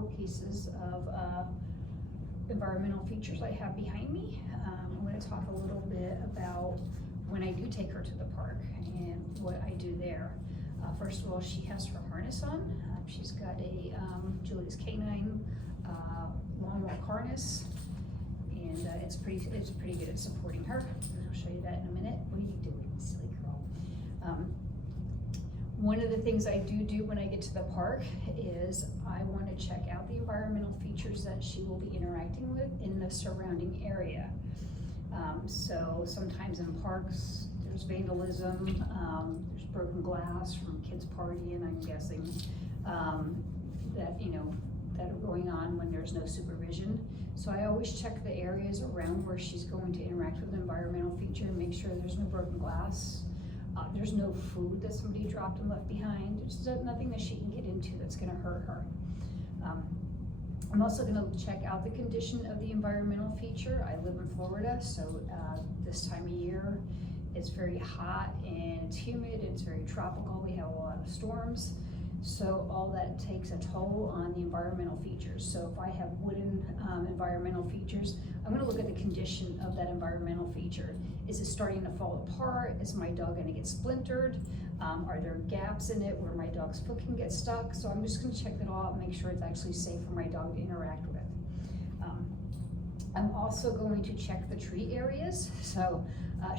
4 pieces of environmental features I have behind me. I'm going to talk a little bit about when I do take her to the park and what I do there. First of all, she has her harness on. She's got a Julie's Canine long walk harness, and it's pretty good at supporting her. I'll show you that in a minute. What are you doing, silly girl? One of the things I do when I get to the park is I want to check out the environmental features that she will be interacting with in the surrounding area. So sometimes in parks there's vandalism, there's broken glass from kids partying, I'm guessing, that are going on when there's no supervision. So I always check the areas around where she's going to interact with an environmental feature and make sure there's no broken glass. There's no food that somebody dropped and left behind. There's nothing that she can get into that's going to hurt her. I'm also going to check out the condition of the environmental feature. I live in Florida, so this time of year it's very hot and it's humid, it's very tropical, we have a lot of storms. So all that takes a toll on the environmental features. So if I have wooden environmental features, I'm going to look at the condition of that environmental feature. Is it starting to fall apart? Is my dog going to get splintered? Are there gaps in it where my dog's foot can get stuck? So I'm just going to check that all out and make sure it's actually safe for my dog to interact with. I'm also going to check the tree areas. So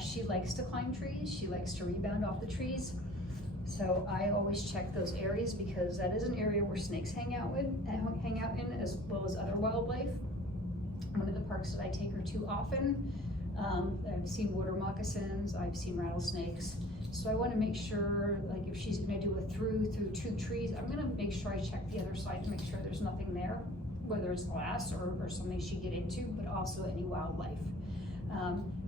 she likes to climb trees. She likes to rebound off the trees. So I always check those areas because that is an area where snakes hang out in, as well as other wildlife. One of the parks that I take her to often, I've seen water moccasins, I've seen rattlesnakes. So I want to make sure, like if she's going to do a through 2 trees, I'm going to make sure I check the other side to make sure there's nothing there, whether it's glass or something she get into, but also any wildlife.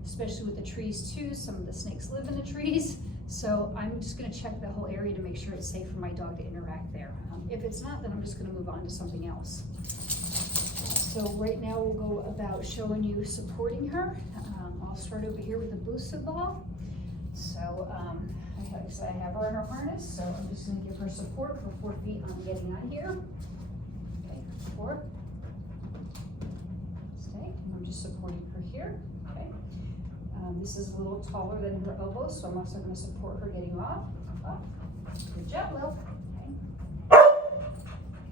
Especially with the trees too, some of the snakes live in the trees. So I'm just going to check the whole area to make sure it's safe for my dog to interact there. If it's not, then I'm just going to move on to something else. So right now we'll go about showing you supporting her. I'll start over here with the boosted ball. So I have her in her harness, so I'm just going to give her support for 4 feet on getting on here. Okay, support. Stay. And I'm just supporting her here. Okay. This is a little taller than her elbow, so I'm also going to support her getting off. Good job, Lil. Okay.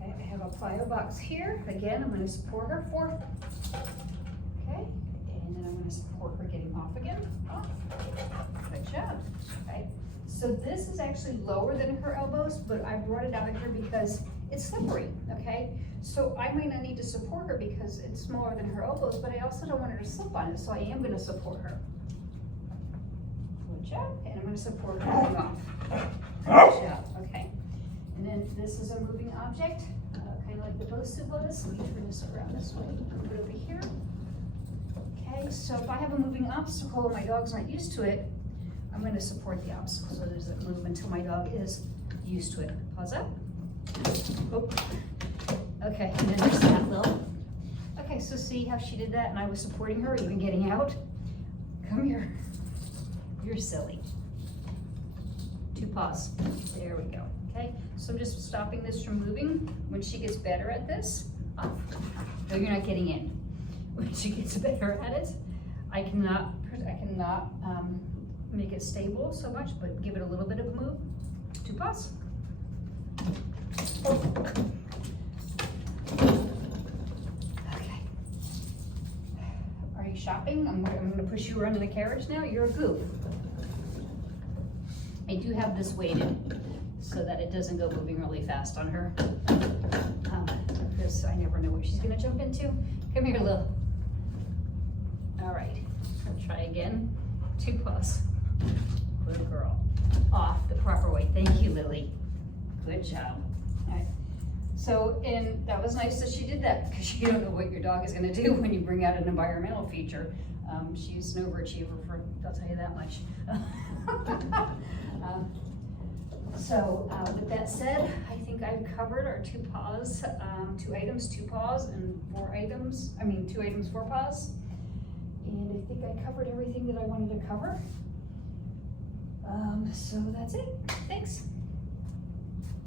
Okay, I have a plyo box here. Again, I'm going to support her 4. Okay, and then I'm going to support her getting off again. Off. Good job. Okay. So this is actually lower than her elbows, but I brought it out here because it's slippery. Okay. So I may not need to support her because it's smaller than her elbows, but I also don't want her to slip on it, so I am going to support her. Good job. And I'm going to support her getting off. Good job. Okay. And then this is a moving object, kind of like the boasted was. Let me turn this around this way. Put it over here. Okay. So if I have a moving obstacle and my dog's not used to it, I'm going to support the obstacle so it doesn't move until my dog is used to it. Pause up. Oh. Okay, and then there's that little. Okay, so see how she did that and I was supporting her, even getting out? Come here. You're silly. 2 paws. There we go. Okay, so I'm just stopping this from moving. When she gets better at this, off. No, you're not getting in. When she gets better at it, I cannot make it stable so much, but give it a little bit of a move. 2 paws. Oh. Okay. Are you shopping? I'm going to push you around in the carriage now. You're a goof. I do have this weighted so that it doesn't go moving really fast on her. Because I never know what she's going to jump into. Come here, Lil. All right. I'll try again. 2 paws. Good girl. Off the proper way. Thank you, Lily. Good job. All right. So, and that was nice that she did that because you don't know what your dog is going to do when you bring out an environmental feature. She's an overachiever, I'll tell you that much. With that said, I think I've covered our 2 paws, 2 items, 2 paws, and 4 items. 2 items, 4 paws. And I think I covered everything that I wanted to cover. So that's it. Thanks.